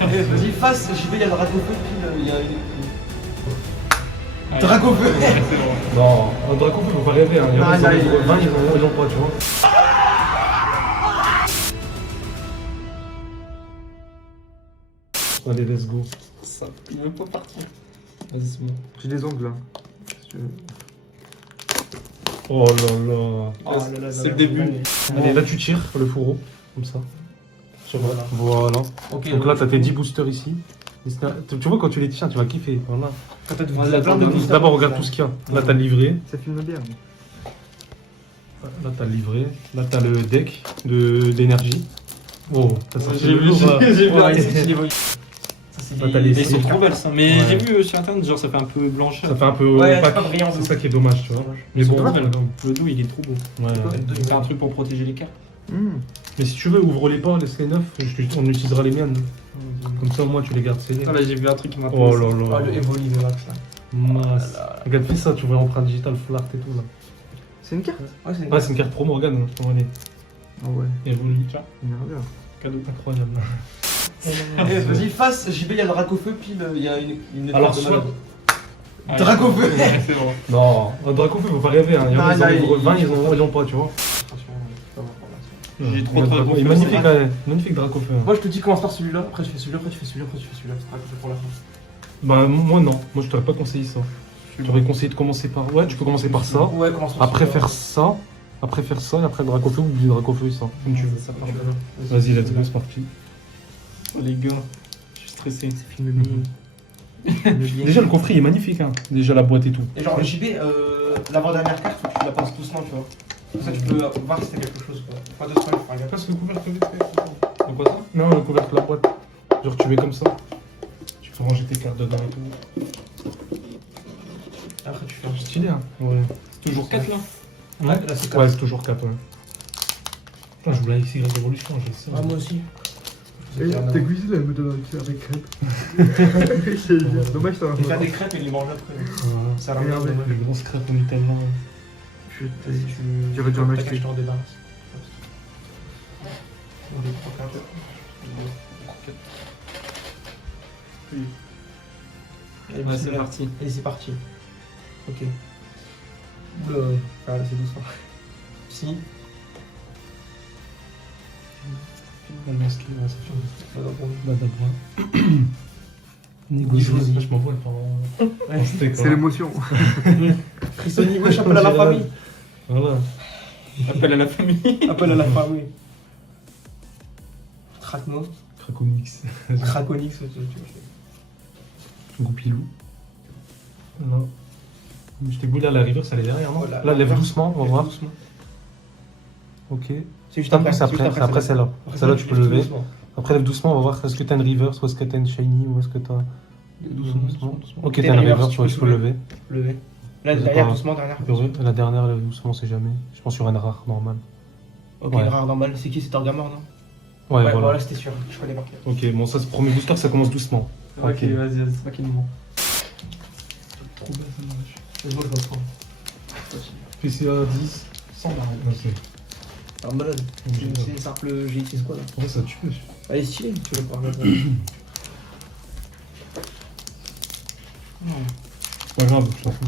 Vas-y, face, j'y vais, il y a le Dracofeu, puis il y a une. Dracofeu. Non, un Dracofeu, faut pas rêver. Hein. Il y en a, ils ont 20, ils ont pas, tu vois. Allez, let's go. Ça, il veut pas partir. Vas-y, c'est bon. J'ai des ongles là. Si tu veux. Oh là là. C'est le début. Allez, là tu tires le fourreau, comme ça. Voilà. Voilà. Ok. Donc là, t'as tes 10 boosters ici. Tu vois, quand tu les tiens, tu vas kiffer. Voilà. Peut-être vous Vas-y, avez plein de attends, boosters. D'abord, regarde tout ce qu'il y a. Là, t'as le livret. Ça filme bien. Là, t'as le livret. Là, t'as le deck d'énergie. Oh, t'as sorti J'ai le vu, lourd, là. j'ai vu. Ouais, Ouais, c'est les voyous. Là, t'as les Ils sont six. trop belles ça. Mais Ouais. j'ai vu sur internet, genre ça fait un peu blancheur. Ça fait un peu Ouais, opaque. c'est pas brillant, C'est ça qui est dommage, tu vois. Mais bon, Surtout, ouais. le dos il est trop beau. C'est un truc pour protéger les cartes. Mais si tu veux, ouvre-les pas, laisse-les neufs. On utilisera les miennes. Comme ça, au moins, tu les gardes scellés. Ah là j'ai vu un truc qui m'a Oh là Ah, là. le Evoli de Max là. Mince. Regarde, fais ça, tu vois l'empreinte digitale Flart et tout là. C'est une carte. Ouais, c'est une. Ouais, c'est une carte promo, regarde. Comment elle est. Ah ouais. Évolue. Il a bien. cadeau. Incroyable. Vas-y, face, j'y vais, il y a le Dracofeu, puis il y a une. Alors, étoile de soit- malade. Ouais. Dracofeu. Ouais, c'est bon. Non, un Dracofeu, faut pas rêver. Hein. Il y en a, Non, ils non, ont 20, ils ont pas, tu vois. Attention, je peux avoir l'information. J'ai trop Ouais, de Dracofeu. Dracofeu, Il est magnifique, c'est ouais. Magnifique Dracofeu. Hein. Moi je te dis commence par celui-là, après tu fais celui-là, après tu fais celui-là, après tu fais celui-là. C'est Dracofeu pour la fin. Bah, moi non. Moi, je t'aurais pas conseillé ça. Je t'aurais conseillé de commencer par. Ouais, tu peux commencer par ça. Ouais, commence par Après celui-là. faire ça. Après faire ça, et après le Dracofeu ou le Dracofeu, ça. Comme tu veux. Ça part bien. Vas-y, let's go, c'est parti. Oh, les gars, je suis stressé. Filme bien. Déjà, le coffret il est magnifique. Hein. Déjà, la boîte et tout. Et genre, JB, l'avant-dernière carte, faut que tu la penses doucement, tu vois. Comme ça, tu peux voir si c'est quelque chose, quoi. Pas de spoil, par exemple. Passe le couvercle vite fait. De quoi ça? Non, le couvercle de la boîte. Genre, tu mets comme ça. Tu peux ranger tes cartes dedans et tout. Après, tu fais un C'est stylé, hein. Ouais. Toujours 4 là? Ouais, là, c'est Ouais, c'est toujours 4, ouais. Putain, je voulais essayer la révolution, j'ai ça. Ah, moi aussi. T'as cuisiné là, elle me donne envie de faire des crêpes. C'est dommage ça. Et faire des crêpes et les manger après. Voilà. Ça a l'air bien. Les grosses crêpes au Nutella. Putain, Vas-y, j'aurais dû en T'inquiète, acheter. je t'en débarrasse. On est 3 cartes. Allez, Ouais, c'est parti. Allez, c'est parti. Ok. Oula, ouais. Ah, là, c'est doucement. Si. La masque, ouais, ça fait Bah, non, bon. bah, d'abord. Négocier, je m'envoie le Ouais. C'est l'émotion. Frissoni, wesh, appel à la famille. Voilà. Appel à la famille. Appel à la famille. Tracno. Cracomix. Craconix, tu vois. Goupilou. Non. Je t'ai boulé à la river, ça allait derrière, non? Voilà, Là, lève la doucement, on va voir. Doucement. Ok. C'est juste Après, c'est après celle-là. Celle-là, tu peux lever. Doucement. Après, lève doucement, on va voir est-ce que t'as une river, soit est-ce que t'as une shiny, ou est-ce que t'as. Doucement. Ok, t'as une river, tu vois, tu peux lever. Lever. Là, Je sais derrière, pas. doucement, derrière. La dernière, lève doucement, c'est jamais. Je pense sur une rare, normale. Ok, Ouais. rare normal. C'est qui? C'est Torgamor, non? Ouais, voilà, voilà. c'était sûr. Je connais par cœur. Ok, bon, ça, c'est premier booster, ça commence doucement. Ok, vas-y, c'est pas qu'il nous ment. Trop belle, ça marche. Je vois, je reprends. PCA 10, 100 barres. Ok. Ah, malade. C'est une simple GX quoi là. Ouais, ça tue. Elle est stylée, tu veux pas regarder. Pas grave, je t'en fous.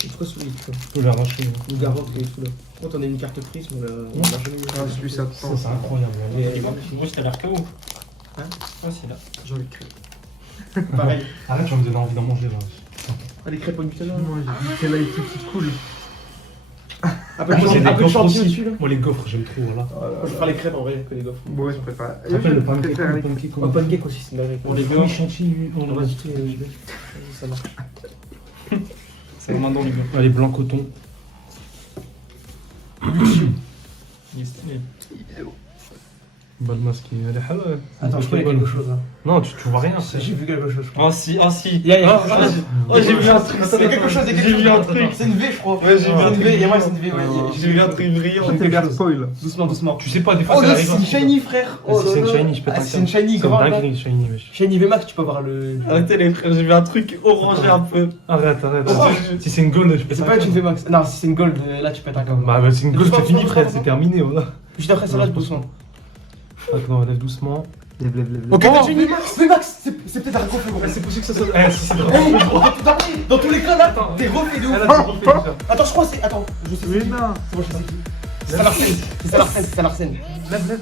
C'est trop solide, tu vois. Je peux l'arracher. Le Garrock et tout là. Quand on a une carte prise, on l'a jamais eu. Ah, celui ça te Ça, c'est incroyable. Et- Voilà. Moi, c'était l'air KO. Hein? Ouais, c'est là. J'ai envie de crêpes. Pareil. Arrête, tu vas me donner envie d'en manger là. Ah, les crêpes au Nutella. Moi j'ai dit qu'elle a été toute cool. Un peu Moi, j'ai des de gaufres chantilly aussi. au-dessus là. Moi, les gaufres, j'aime trop, voilà. Je préfère les crêpes en vrai que les gaufres. Bon, ouais, je préfère. Ça s'appelle le Je pancake. préfère Le les- pancake. Oh, pancake aussi, c'est une dinguerie. Pour les fruits gars, chantilly, on le rajouter. Ça marche. c'est vraiment dans les gars. Allez, blanc coton. Il est stylé. Balle masquée. Elle est halal. Attends, je connais quelque chose là. Non, tu vois rien. J'ai vu quelque chose, je crois. Oh si, oh si. Il y a Oh, j'ai vu un truc. Il y a quelque chose, il y a quelque J'ai chose. vu un truc. C'est une V, je crois. Ouais, j'ai vu un C'est une truc. V, il y a moi, c'est une V, ouais. J'ai vu un truc brillant. T'es bien spoil. Doucement, doucement. Tu sais pas, des fois, Oh, ça non, arrive. c'est une shiny, frère. Ah, si c'est une shiny, je pète Ah, un c'est une câble. shiny C'est une grande. dinguerie, shiny, wesh. Shiny VMAX, tu peux voir le. Arrêtez les frères, j'ai vu un truc orangé un peu. Arrête. Oh, Si c'est une gold, je pète C'est un pas une câble. VMAX. Non, si c'est une gold, là tu pètes un câble. Bah, c'est une gold, c'est fini, frère, c'est terminé, voilà. Juste après celle-là, doucement. Attends, lève doucement. Ok, Oh, mais Max, c'est peut-être un refait gros. c'est possible que ça soit. Eh, si c'est drôle. Dans tous les cas là, Attends. t'es refait de Ah, ouf. là, c'est refait, déjà. Attends, je crois que c'est. Attends, je sais. Mais non. C'est bon, je sais qui. C'est Salarsen. C'est Salarsen, c'est Salarsen. Lève.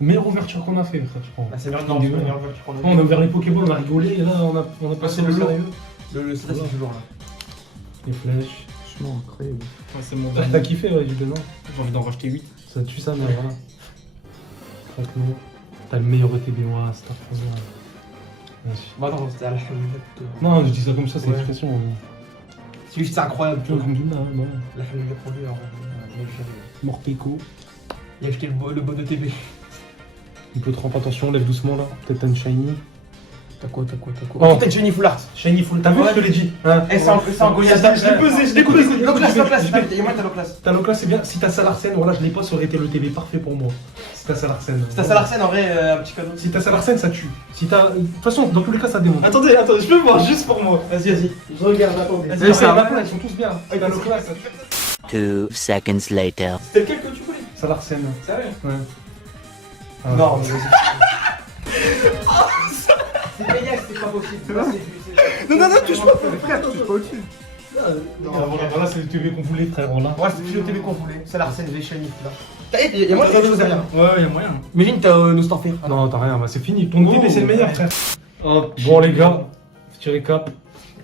Meilleure ouverture qu'on a fait, frère, je crois. Ah, c'est bien, Non, c'est ouais. la meilleure ouverture qu'on a On a ouvert les Pokéballs, on a rigolé, et là on a passé c'est le le lot. sérieux. Le stress, c'est toujours là. Les flèches. Franchement, incroyable. Ouais, c'est mon T'as dernier. kiffé, ouais, du dedans. J'ai envie d'en racheter 8. Ça tue ça, mais voilà. Franchement, t'as le meilleur ETB, moi, c'est un franchement. Merci. Bah non, c'était Alhamdulillah plutôt. Non, je dis ça comme ça, c'est Ouais. l'expression. C'est juste incroyable, Tu vois, comme tu dis là, ouais. Alhamdulillah pour lui, alors. Mort Pico. Il a acheté le bon ETB. Il peut te rendre attention, lève doucement là. Peut-être t'as une shiny. T'as quoi Oh. Peut-être Jenny Full Art. Shiny full. T'as vu, Ouais. je te l'ai dit. Hein Eh, c'est en Goliath. Je l'ai pesé, je l'ai pesé. Loclas, Loclas, Je vais- il y a moins t'as Loclas. T'as Loclas, c'est bien. Si t'as Salarsen, voilà, je l'ai pas, ça aurait été le TV parfait pour moi. Si t'as Salarsen. Si t'as Salarsen, en vrai, un petit cadeau. Si t'as Salarsen, ça tue. Si t'as. De toute façon, dans tous les cas, ça démonte. Attendez, je peux voir juste pour moi. Vas-y, vas-y. Je regarde, attendez. Vas-y, Eh, ça regarde, va. là, ils sont tous bien. T'as Loclas, ça tue. 2 seconds later. C'était lequel que tu voulais? Salarsen. Sérieux? Ouais. Non, mais vas-y. C'est payé, c'est pas possible. Là, c'est- Non, touche pas. Frère, tu touches pas au-dessus. Voilà, c'est le TV qu'on voulait, frère. Voilà. Ouais, c'est plus le TV qu'on voulait. Salarsen, V Shiny, là. Il y a moins de choses à rien. Ouais, y'a moyen. Imagine, t'as nous t'en faire. Non, t'as rien, bah, c'est fini. Ton TV, c'est le meilleur, frère. Oh, Bon, les gars, petit récap.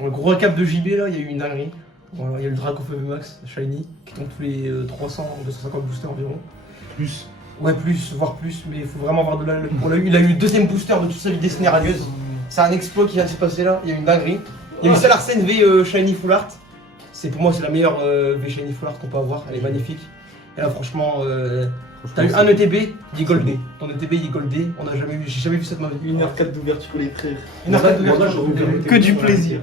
Un gros récap de JB là, il y a eu une dinguerie. Voilà, il y a eu le Draco Feu Max Shiny qui tombe tous les 250 boosters environ. Plus. Ouais, plus, voire plus, mais il faut vraiment avoir de la. Il a eu le deuxième booster de toute sa vie destinée radieuse. C'est un exploit qui vient de se passer là, il y a eu une dinguerie. Il y a eu Salarsen V Shiny Full Art. Pour moi, c'est la meilleure V Shiny Full Art qu'on peut avoir, elle est magnifique. Et là, franchement, t'as eu un ETB, il est goldé. Ton ETB, il est goldé. J'ai jamais vu ça de ma vie. 1h04 d'ouverture, les frères. Une heure quatre Moi, d'ouverture. j'aurais ouvert le Que du téléphone. plaisir.